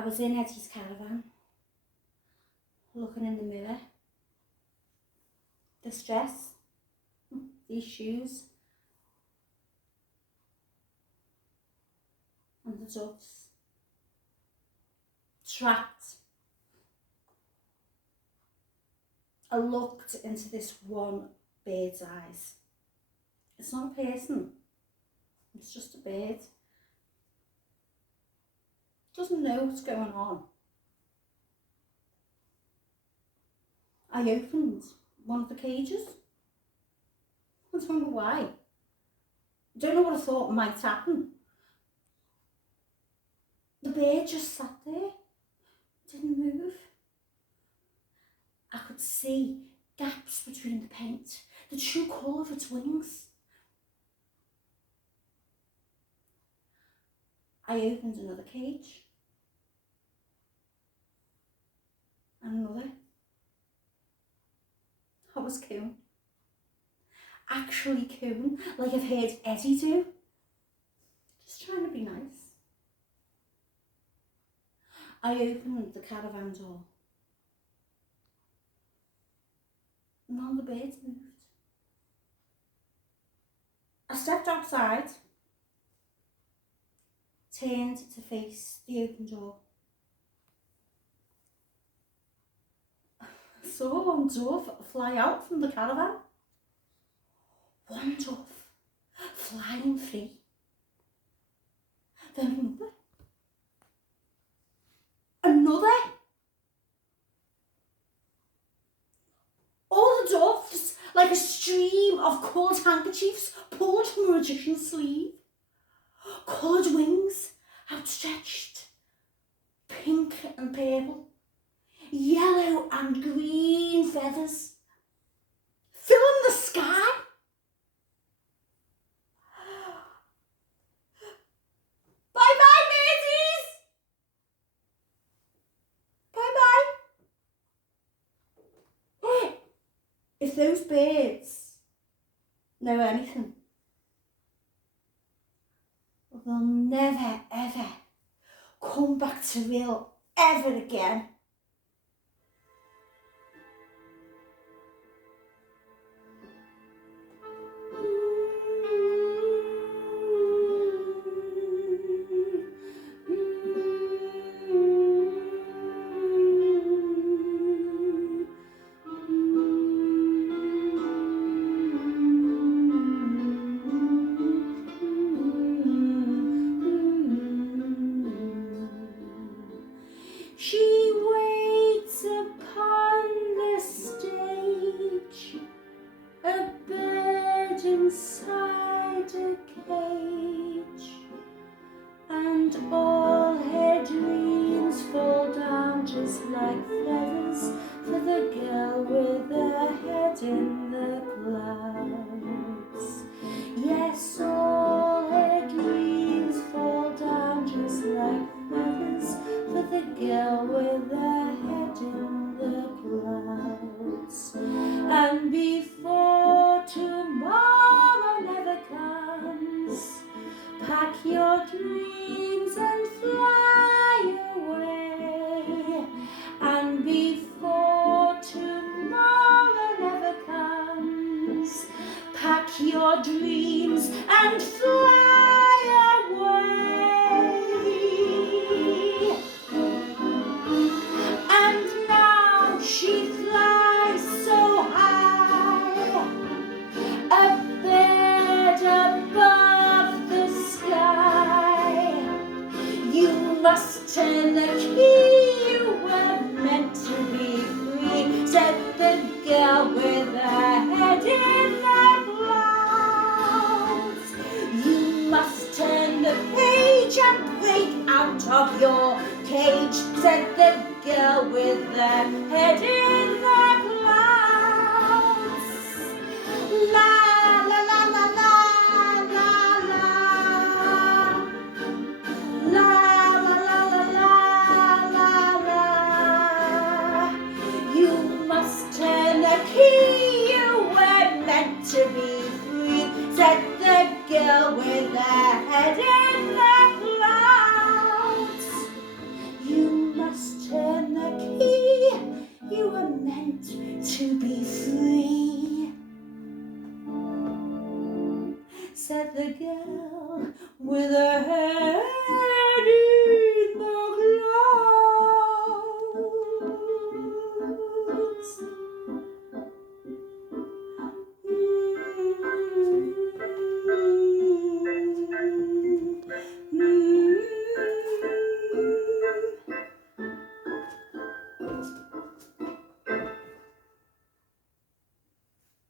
I was in Eddie's caravan, looking in the mirror. This dress, these shoes, and the doves. Trapped. I looked into this one bird's eyes. It's not a person, it's just a bird. Doesn't know what's going on. I opened one of the cages. I don't know why. I don't know what I thought might happen. The bird just sat there, didn't move. I could see gaps between the paint, the true colour of its wings. I opened another cage, and another. I was cooing. Actually cooing, like I've heard Eddie do. Just trying to be nice. I opened the caravan door. None of the birds moved. I stepped outside, turned to face the open door. I saw one dove fly out from the caravan. One dove flying free. Then another. All the doves, like a stream of coloured handkerchiefs pulled from a magician's sleeve. Coloured wings, outstretched, pink and purple, yellow and green feathers, filling the sky. Bye-bye, birdies! Bye-bye. If those birds know anything, they'll never, ever come back to real ever again. She waits upon the stage, a bird inside a cage, and all her dreams fall down just like feathers for the girl with her head in the clouds. Yes, all her dreams fall down just like feathers for the girl with her head in the clouds. And before tomorrow never comes, pack your dreams and fly away. And before tomorrow never comes, pack your dreams and fly away. And now she flies so high, a bird above the sky. You must turn the key, you were meant to be free, said the girl with her head in the clouds. You must turn the page and break out of your cage, said the girl with her head in the clouds. La la la la la la la. La la la la la la la. You must turn the key, you were meant to be free, said the girl with her head in the clouds. You said the girl with her hair